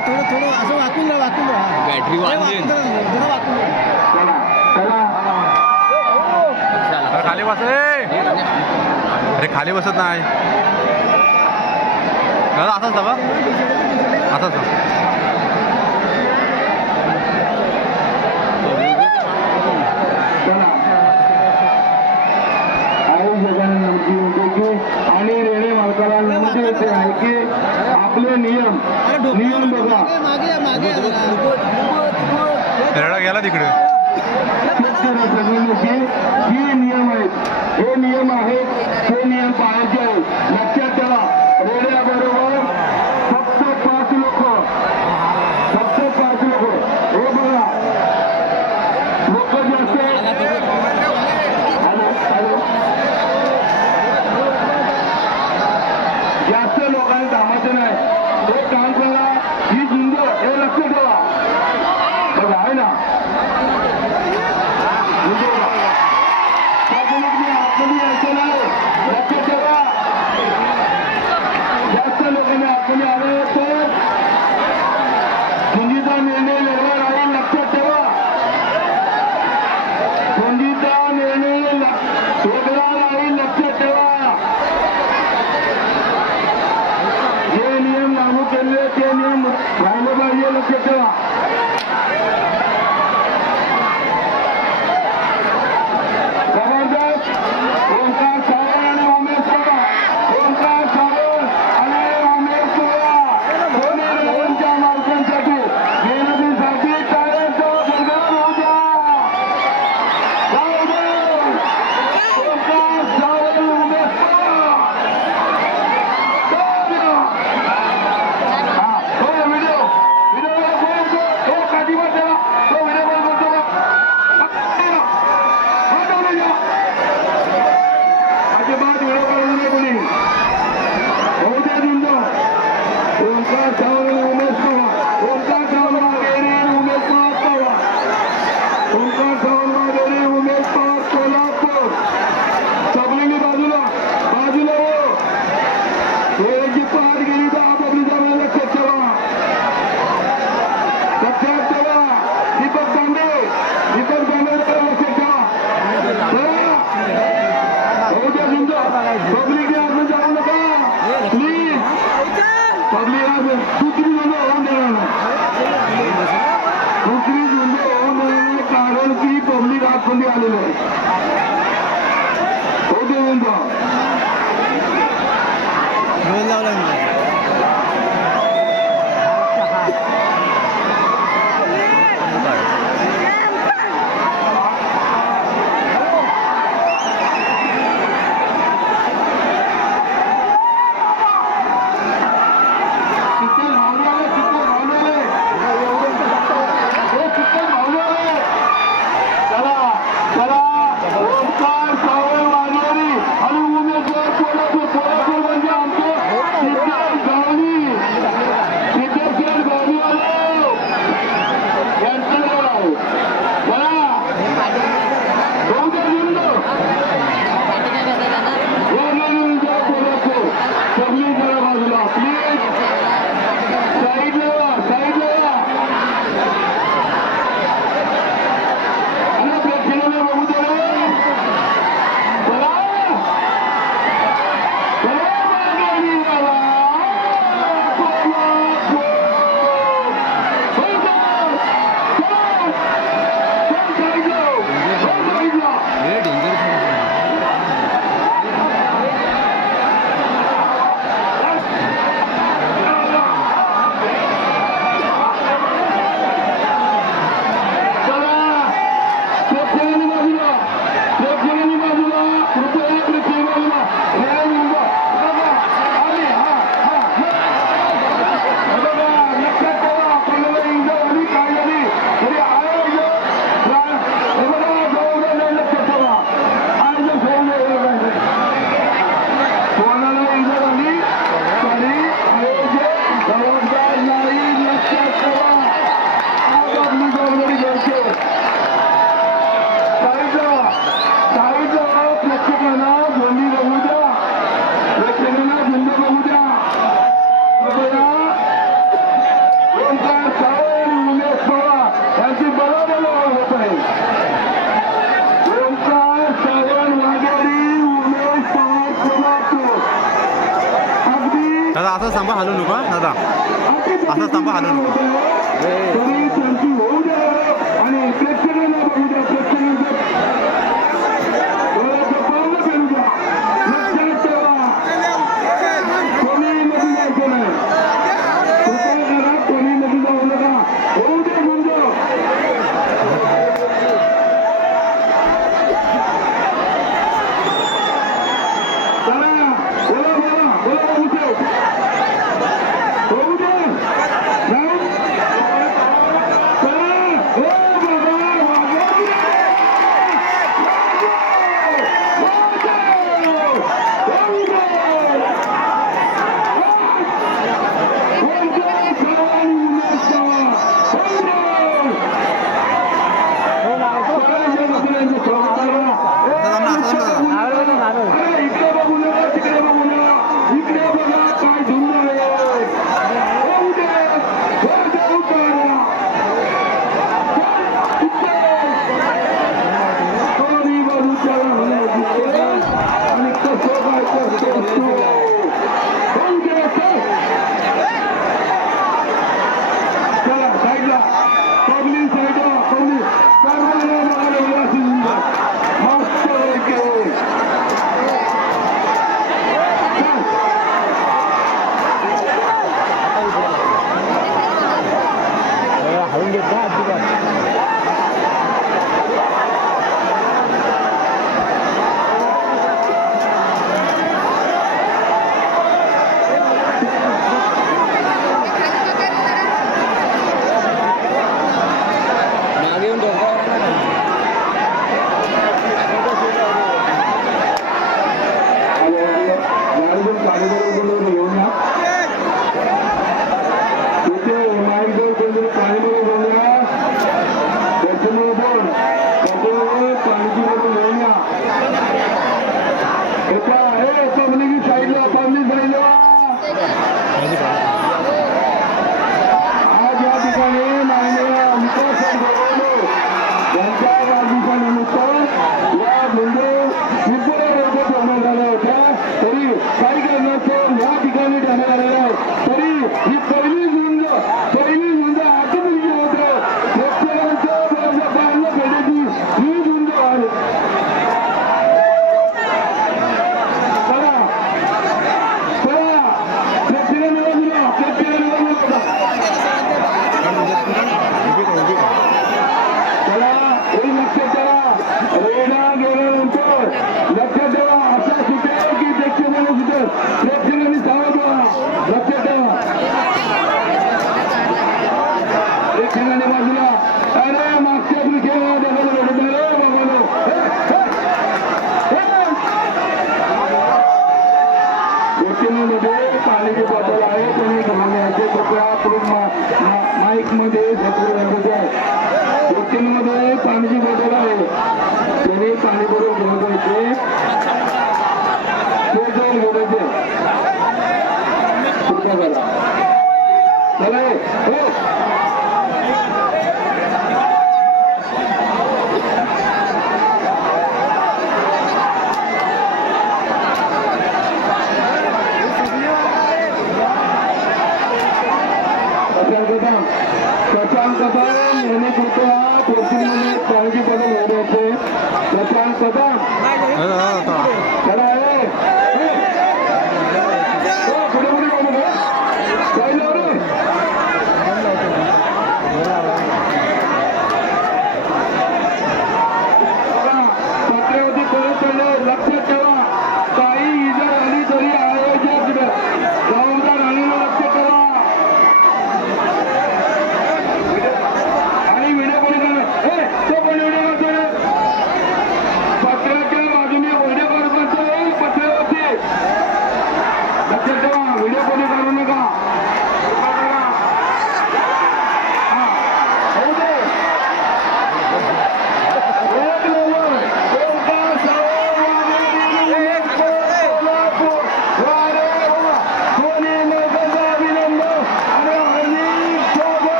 थोडं थोडं असं वाकून राहा वाकून राहा. बॅटरी थोडं वाकून खाली बस अरे खाली बसत नाही. दादा असाच दाबा असाच आणि रेडे मालकाला नोंदी येते ऐके सगळे नियम. नियम बघा. रेडा गेला तिकडे. शेतकऱ्या सगळ्यांची हे नियम आहेत. हे नियम आहेत. हे नियम पाळायचे हलू नको हा, दादा